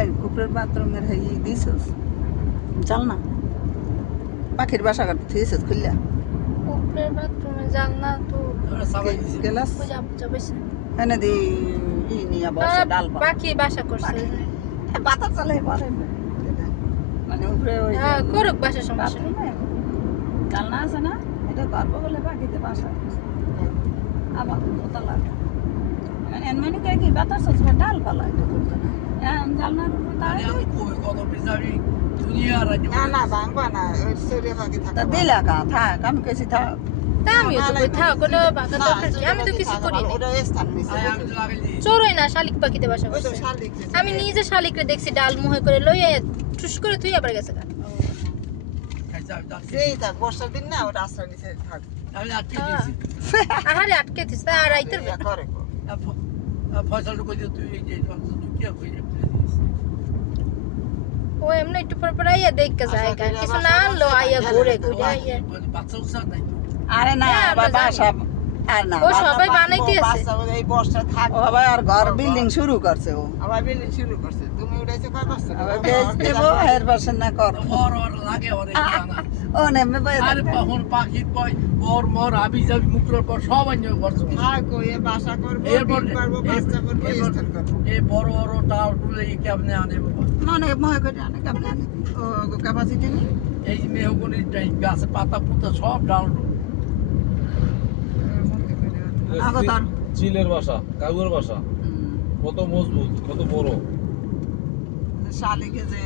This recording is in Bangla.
এই উপরের বাথরুমের হেই দিছস চল না পাখির বাসা কাটতে থিয়েছিস খুললা উপরের বাথরুমে জানলা তো গেলাস পূজা পূজা বেশি এনে দি ই নিয়া বসে ডাল পা বাকি বাসা করছে পাতা চলে পারে মানে উপরে ওই হ্যাঁ করুক বাসা সমস্যা নেই বাথরুমে জানলা আছে না এটা করবো বলে পাখিতে বাসা আবার দোতলা এন মানে কে কি বাতাস আছে ডাল পালা এটা করতে না জানলার উপরে দাঁড়িয়ে না না ভাঙবা না ওই সরিয়ে বাকি তা থাকবে দিলা কা থাক আমি কেছি থাক তা আমিও তো কই থাক কোনো বাঁকা দরকার কি আমি তো কিছু করি না ওটা স্থান নিছে চোরই না শালিক পাখিতে বাসা ওই তো করছে শালিক আমি নিজে শালিকরে দেখছি ডাল মুহে করে লইয়া টুস করে তুই আবার গেছে গা যেই থাক বর্ষার দিন না ওটা আশ্রয় নিচে থাক আহারে আটকে থিস তা আর আইতে ইয়া করে গো। ও এমনি একটু পর পর আইয়া দেখকে যায় গা কিছু না আনলো আইয়া ঘুরে ঘুরে আইয়া আরে না হ্যাঁ, আমরা বাবা সব আর না ও সবাই বানাইতে আছে বাচ্চা ওই এই বর্ষা থাক ও বাবা আর ঘর বিল্ডিং শুরু করছে ও আবার বিল্ডিং শুরু করছে তুমি উঠাইছো কয় বস্তা আবার বেচ দেব এর পাশে না কর ও নেমে বই থাক ওই বাসা করবো এরপর ডিম পারবো বাচ্চা করবো স্থান করবো বড় বড় টাল টুলে কেমনে আনে বাবা মনে মনে করে আনে কেমন আনে ও ক্যাপাসিটি নেই এই যে মেহগনির গাছে পাতা পুতা সব ডাল আগো তার চিলের বাসা কাগুর বাসা কত মজবুত কত বড় শালিকে যে